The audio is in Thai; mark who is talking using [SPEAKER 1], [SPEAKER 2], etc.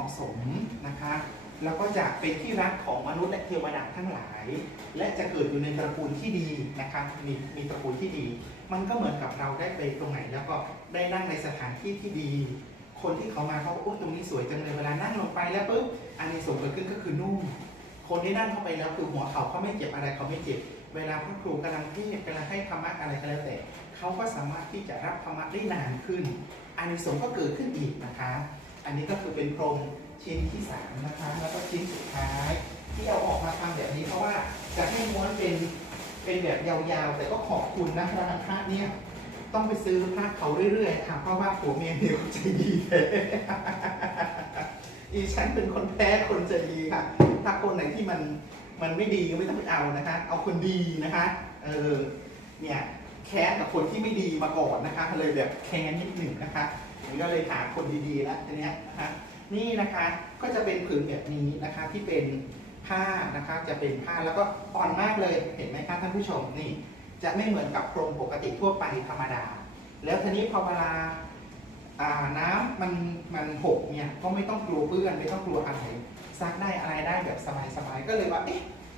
[SPEAKER 1] มาะสมนะคะแล้วก็จะเป็นที่รักของมนุษย์และเทวดาทั้งหลาย และจะเกิดอยู่ในตระกูลที่ดีนะคะมีมีตระกูลที่ดี มันก็เหมือนกับเราได้ไปตรงไหน แล้วก็ได้นั่งในสถานที่ที่ดี คนที่เขามาเขาโอ้ตรงนี้สวยจังเลยเวลานั่งลงไปแล้วปุ๊บอันนี้ส่งเกิดขึ้นก็คือนุ่ม คนที่นั่งเข้าไปแล้วคือหัวเขาเขาไม่เจ็บอะไรเขาไม่เจ็บ เวลาพระครูกำลังเทศน์กำลังให้ธรรมะอะไรก็แล้วแต่เขาก็สามารถที่จะรับธรรมะได้นานขึ้นอานิสงส์ก็เกิดขึ้นอีกนะคะ อันนี้ก็คือเป็นพรหมชิ้นที่สามนะคะแล้วก็ชิ้นสุดท้าย ที่เอาออกมาทำแบบนี้เพราะว่าจะให้ม้วนเป็นเป็นแบบยาวๆ แต่ก็ขอบคุณนะร้านพระเนี่ยต้องไปซื้อพระเขาเรื่อยๆค่ะเพราะว่าผัวเมียเดียวใจดีแท้อีฉันเป็นคนแพ้คนใจดีค่ะ ถ้าคนไหนที่มันมันไม่ดีก็ไม่ต้องไปเอานะคะ เอาคนดีนะคะเออเนี่ยแค้นกับคนที่ไม่ดีมาก่อนนะคะ เลยแบบแค้นนิดหนึ่งนะคะ นี่ก็เลยหาคนดีๆแล้วทีเนี้ยนะคะนี่นะคะก็จะเป็นผืนแบบนี้นะคะที่เป็นผ้านะคะจะเป็นผ้าแล้วก็อ่อนมากเลยเห็นไหมคะท่านผู้ชมนี่จะไม่เหมือนกับพรมปกติทั่วไปธรรมดา แล้วทีนี้พอเวลาน้ำมันมันหกเนี่ยก็ไม่ต้องกลัวเปื้อนไม่ต้องกลัวอะไรซักได้อะไรได้แบบสบายๆก็เลยว่าเอ๊ะ